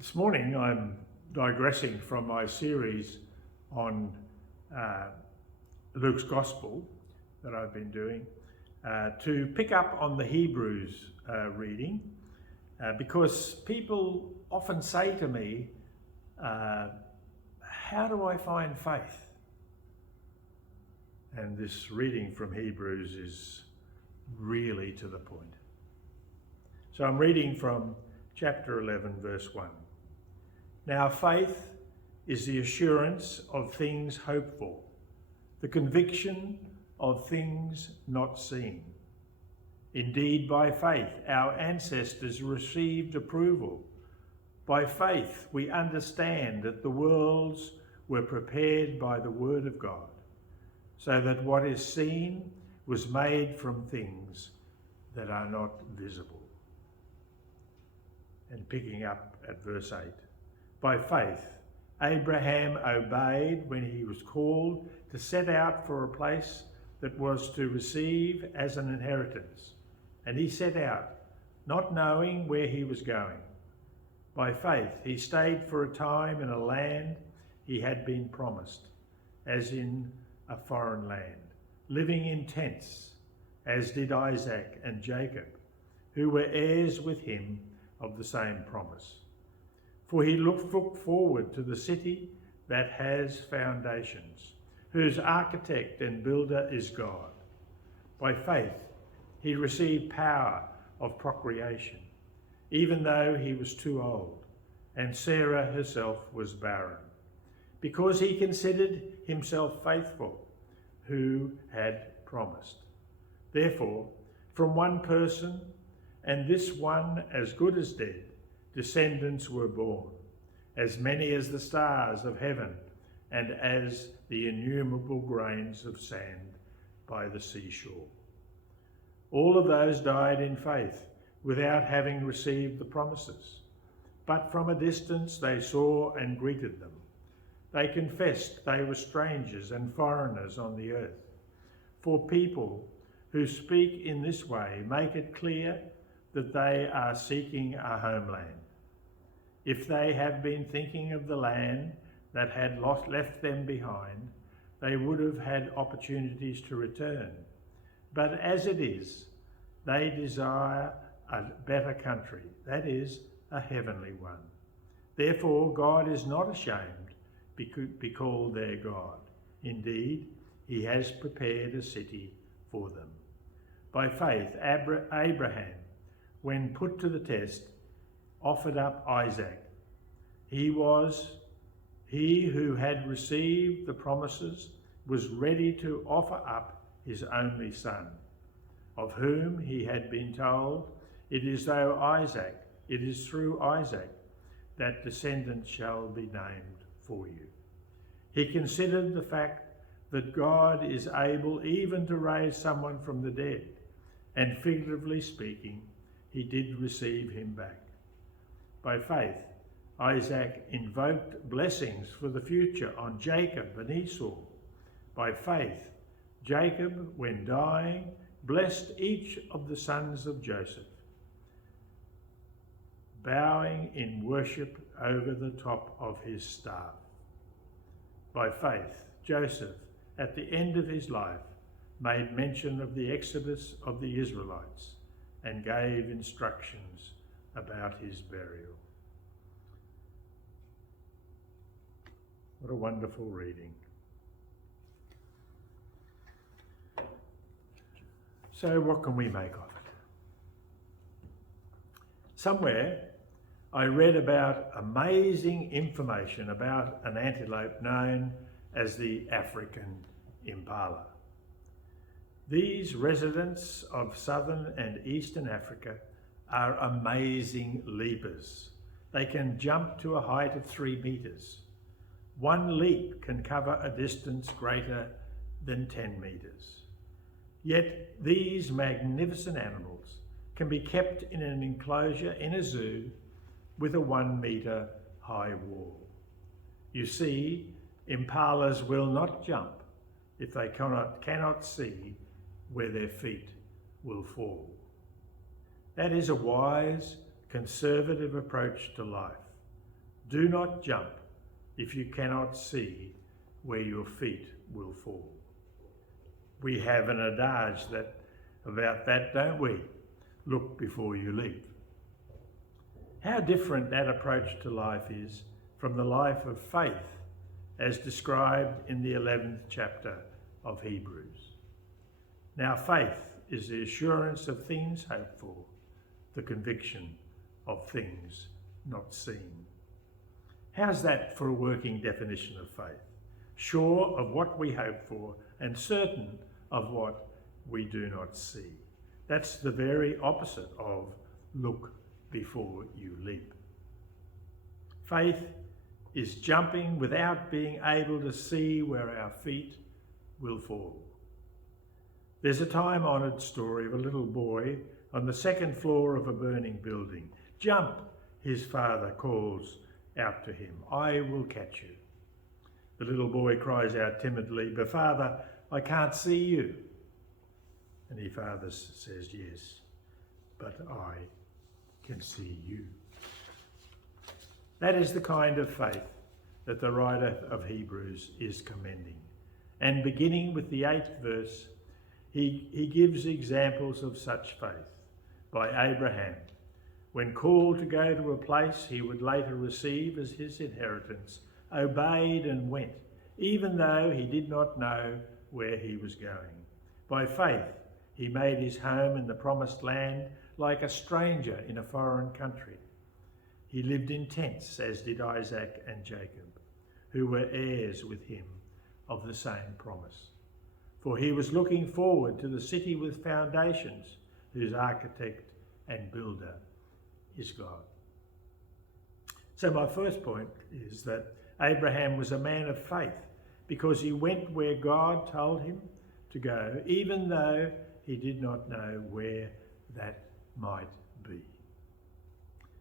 This morning I'm digressing from my series on Luke's Gospel that I've been doing to pick up on the Hebrews reading because people often say to me, how do I find faith? And this reading from Hebrews is really to the point. So I'm reading from chapter 11, verse 1. Now faith is the assurance of things hoped for, the conviction of things not seen. Indeed, by faith, our ancestors received approval. By faith, we understand that the worlds were prepared by the word of God, so that what is seen was made from things that are not visible. And picking up at verse 8. By faith, Abraham obeyed when he was called to set out for a place that was to receive as an inheritance. And he set out, not knowing where he was going. By faith, he stayed for a time in a land he had been promised, as in a foreign land, living in tents, as did Isaac and Jacob, who were heirs with him of the same promise. For he looked forward to the city that has foundations, whose architect and builder is God. By faith, he received power of procreation, even though he was too old, and Sarah herself was barren, because he considered himself faithful, who had promised. Therefore, from one person, and this one as good as dead, descendants were born, as many as the stars of heaven and as the innumerable grains of sand by the seashore. All of those died in faith without having received the promises, but from a distance they saw and greeted them. They confessed they were strangers and foreigners on the earth. For people who speak in this way make it clear that they are seeking a homeland. If they have been thinking of the land that had left them behind, they would have had opportunities to return. But as it is, they desire a better country, that is, a heavenly one. Therefore, God is not ashamed to be called their God. Indeed, he has prepared a city for them. By faith, Abraham, when put to the test, offered up Isaac. He who had received the promises was ready to offer up his only son, of whom he had been told, it is through Isaac that descendants shall be named for you. He considered the fact that God is able even to raise someone from the dead, and figuratively speaking, he did receive him back. By faith, Isaac invoked blessings for the future on Jacob and Esau. By faith, Jacob, when dying, blessed each of the sons of Joseph, bowing in worship over the top of his staff. By faith, Joseph, at the end of his life, made mention of the exodus of the Israelites and gave instructions about his burial. What a wonderful reading. So what can we make of it? Somewhere I read about amazing information about an antelope known as the African impala. These residents of southern and eastern Africa are amazing leapers. They can jump to a height of 3 meters. One leap can cover a distance greater than 10 meters. Yet these magnificent animals can be kept in an enclosure in a zoo with a 1 meter high wall. You see, impalas will not jump if they cannot see where their feet will fall. That is a wise, conservative approach to life. Do not jump if you cannot see where your feet will fall. We have an adage about that, don't we? Look before you leap. How different that approach to life is from the life of faith as described in the 11th chapter of Hebrews. Now faith is the assurance of things hoped for, the conviction of things not seen. How's that for a working definition of faith? Sure of what we hope for and certain of what we do not see. That's the very opposite of look before you leap. Faith is jumping without being able to see where our feet will fall. There's a time-honoured story of a little boy on the second floor of a burning building. Jump, his father calls out to him. I will catch you. The little boy cries out timidly, but Father, I can't see you. And his father says, yes, but I can see you. That is the kind of faith that the writer of Hebrews is commending. And beginning with the 8th verse, he gives examples of such faith by Abraham. When called to go to a place he would later receive as his inheritance, obeyed and went, even though he did not know where he was going. By faith, he made his home in the promised land like a stranger in a foreign country. He lived in tents, as did Isaac and Jacob, who were heirs with him of the same promise. For he was looking forward to the city with foundations, whose architect and builder is God. So my first point is that Abraham was a man of faith because he went where God told him to go, even though he did not know where that might be.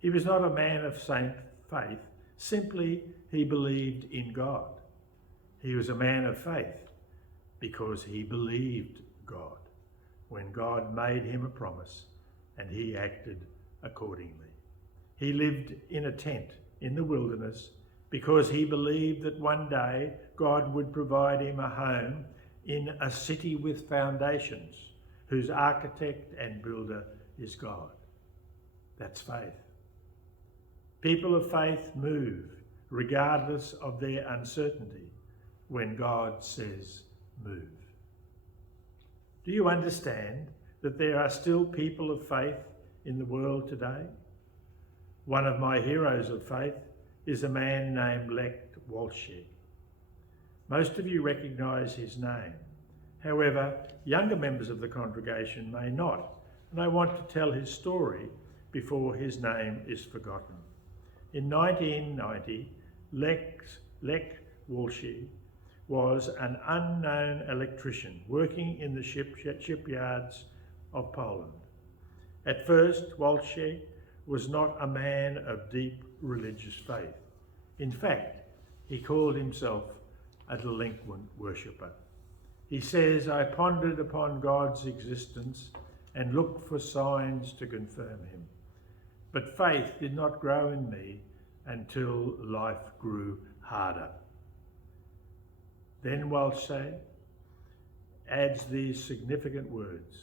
He was not a man of faith, simply he believed in God. He was a man of faith because he believed God when God made him a promise and he acted accordingly. He lived in a tent in the wilderness because he believed that one day God would provide him a home in a city with foundations, whose architect and builder is God. That's faith. People of faith move regardless of their uncertainty when God says move. Do you understand that there are still people of faith in the world today? One of my heroes of faith is a man named Lech Walshie. Most of you recognise his name. However, younger members of the congregation may not, and I want to tell his story before his name is forgotten. In 1990, Lech Walshie was an unknown electrician working in the shipyards of Poland. At first, Walshie was not a man of deep religious faith. In fact, he called himself a delinquent worshipper. He says, I pondered upon God's existence and looked for signs to confirm him. But faith did not grow in me until life grew harder. Then Walshie adds these significant words.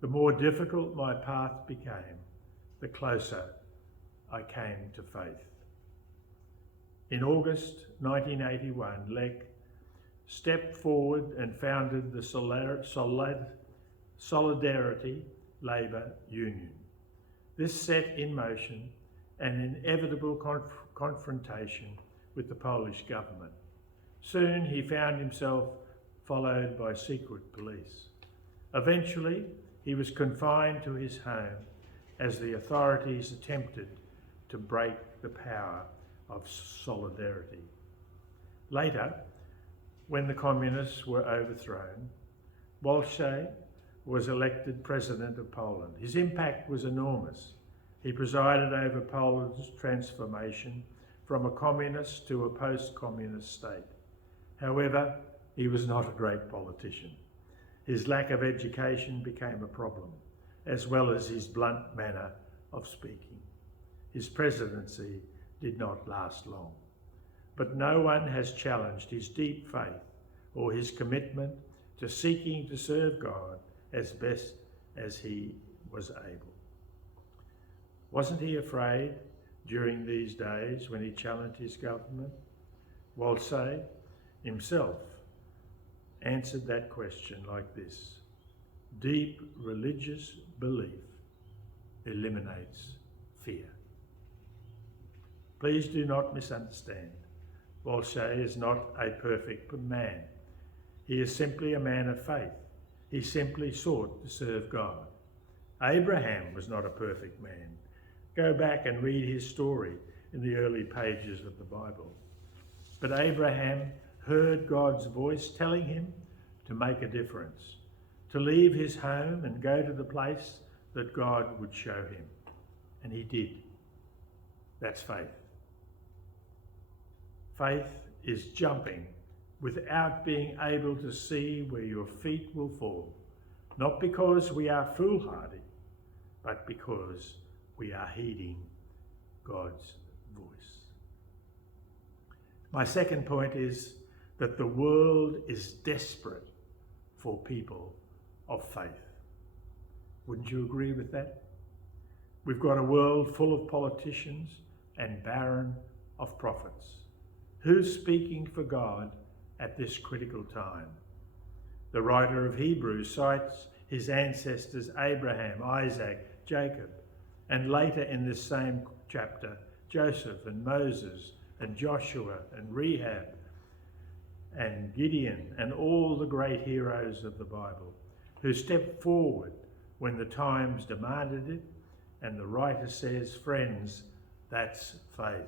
The more difficult my path became, the closer I came to faith. In August 1981, Lech stepped forward and founded the Solidarity Labour Union. This set in motion an inevitable confrontation with the Polish government. Soon he found himself followed by secret police. Eventually, he was confined to his home as the authorities attempted to break the power of solidarity. Later, when the communists were overthrown, Walshie was elected president of Poland. His impact was enormous. He presided over Poland's transformation from a communist to a post-communist state. However, he was not a great politician. His lack of education became a problem, as well as his blunt manner of speaking. His presidency did not last long. But no one has challenged his deep faith or his commitment to seeking to serve God as best as he was able. Wasn't he afraid during these days when he challenged his government? Walsay himself answered that question like this: deep religious belief eliminates fear. Please do not misunderstand. Walsay is not a perfect man. He is simply a man of faith. He simply sought to serve God. Abraham was not a perfect man. Go back and read his story in the early pages of the Bible. But Abraham heard God's voice telling him to make a difference, to leave his home and go to the place that God would show him. And he did. That's faith. Faith is jumping without being able to see where your feet will fall, not because we are foolhardy, but because we are heeding God's voice. My second point is that the world is desperate for people of faith. Wouldn't you agree with that? We've got a world full of politicians and barren of prophets. Who's speaking for God at this critical time? The writer of Hebrews cites his ancestors Abraham, Isaac, Jacob, and later in this same chapter, Joseph and Moses and Joshua and Rahab and Gideon and all the great heroes of the Bible who stepped forward when the times demanded it. And the writer says, friends, that's faith.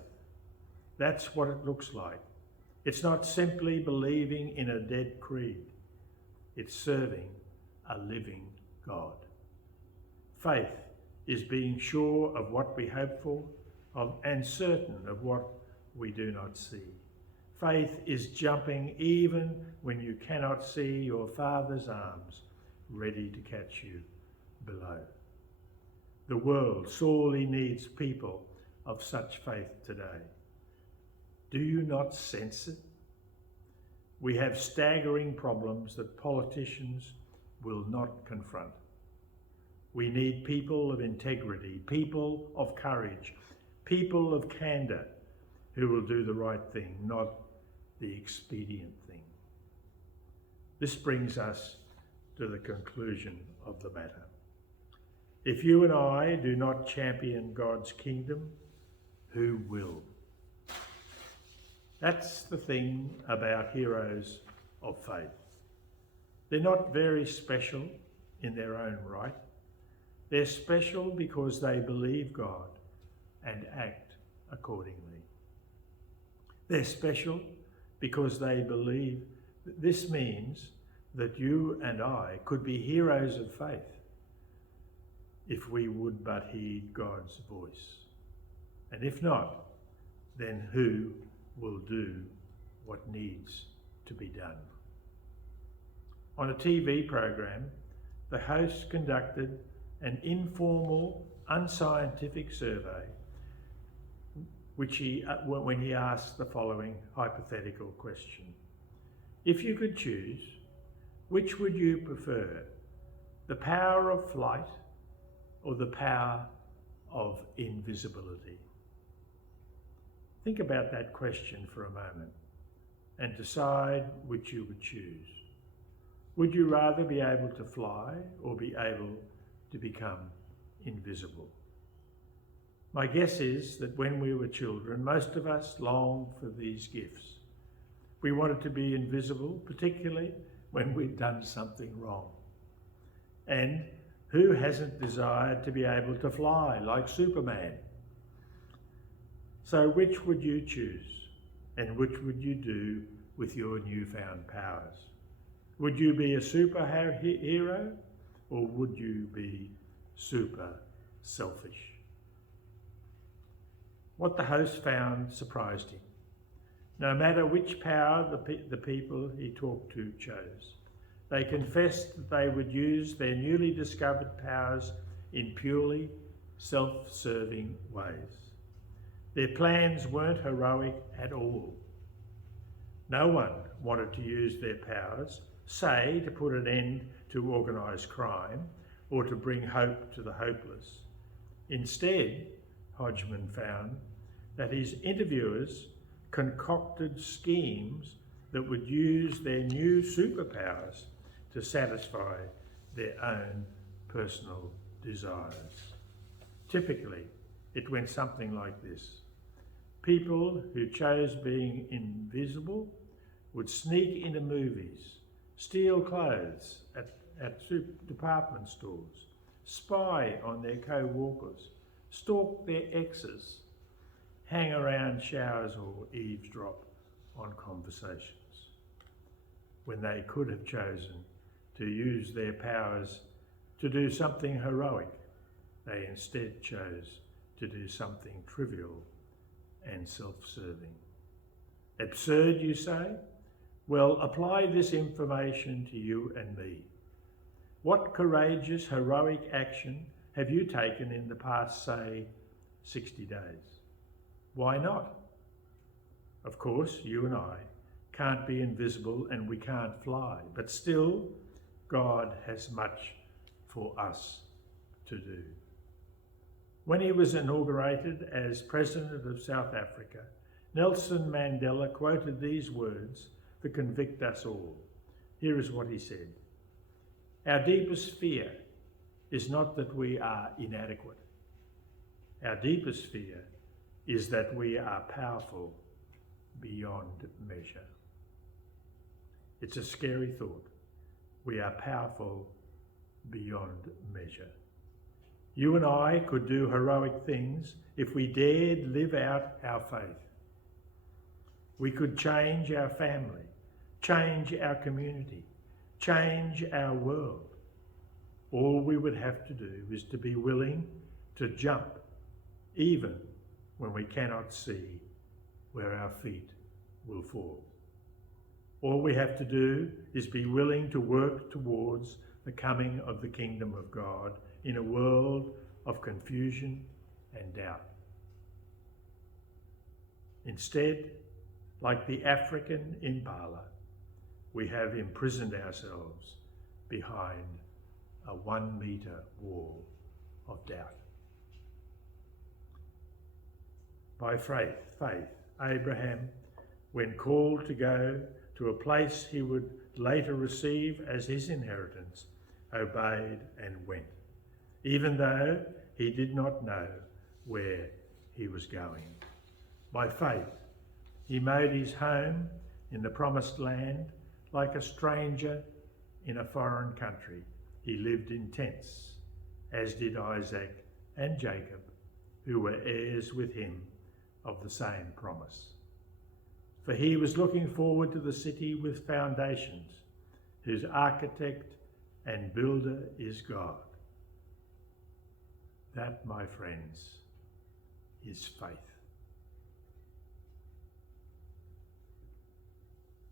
That's what it looks like. It's not simply believing in a dead creed. It's serving a living God. Faith is being sure of what we hope for and certain of what we do not see. Faith is jumping even when you cannot see your Father's arms ready to catch you below. The world sorely needs people of such faith today. Do you not sense it? We have staggering problems that politicians will not confront. We need people of integrity, people of courage, people of candour who will do the right thing, not the expedient thing. This brings us to the conclusion of the matter. If you and I do not champion God's kingdom, who will? That's the thing about heroes of faith. They're not very special in their own right. They're special because they believe God and act accordingly. They're special because they believe that this means that you and I could be heroes of faith if we would but heed God's voice. And if not, then who will do what needs to be done? On a TV program, the host conducted an informal, unscientific survey when he asked the following hypothetical question. If you could choose, which would you prefer? The power of flight or the power of invisibility? Think about that question for a moment and decide which you would choose. Would you rather be able to fly or be able to become invisible? My guess is that when we were children, most of us longed for these gifts. We wanted to be invisible, particularly when we'd done something wrong. And who hasn't desired to be able to fly like Superman? So which would you choose, and which would you do with your newfound powers? Would you be a superhero, or would you be super selfish? What the host found surprised him. No matter which power the people he talked to chose, they confessed that they would use their newly discovered powers in purely self-serving ways. Their plans weren't heroic at all. No one wanted to use their powers, say, to put an end to organised crime or to bring hope to the hopeless. Instead, Hodgman found that his interviewers concocted schemes that would use their new superpowers to satisfy their own personal desires. Typically, it went something like this. People who chose being invisible would sneak into movies, steal clothes at department stores, spy on their co-workers, stalk their exes, hang around showers or eavesdrop on conversations. When they could have chosen to use their powers to do something heroic, they instead chose to do something trivial and self-serving. Absurd, you say? Well, apply this information to you and me. What courageous, heroic action have you taken in the past, say, 60 days? Why not? Of course, you and I can't be invisible and we can't fly, but still, God has much for us to do. When he was inaugurated as President of South Africa, Nelson Mandela quoted these words that convict us all. Here is what he said. Our deepest fear is not that we are inadequate. Our deepest fear is that we are powerful beyond measure. It's a scary thought. We are powerful beyond measure. You and I could do heroic things if we dared live out our faith. We could change our family, change our community, change our world. All we would have to do is to be willing to jump, even when we cannot see where our feet will fall. All we have to do is be willing to work towards the coming of the kingdom of God in a world of confusion and doubt. Instead, like the African impala, we have imprisoned ourselves behind a 1-metre wall of doubt. By faith, Abraham, when called to go to a place he would later receive as his inheritance, obeyed and went, even though he did not know where he was going. By faith, he made his home in the promised land like a stranger in a foreign country. He lived in tents, as did Isaac and Jacob, who were heirs with him of the same promise. For he was looking forward to the city with foundations, whose architect and builder is God. That, my friends, is faith.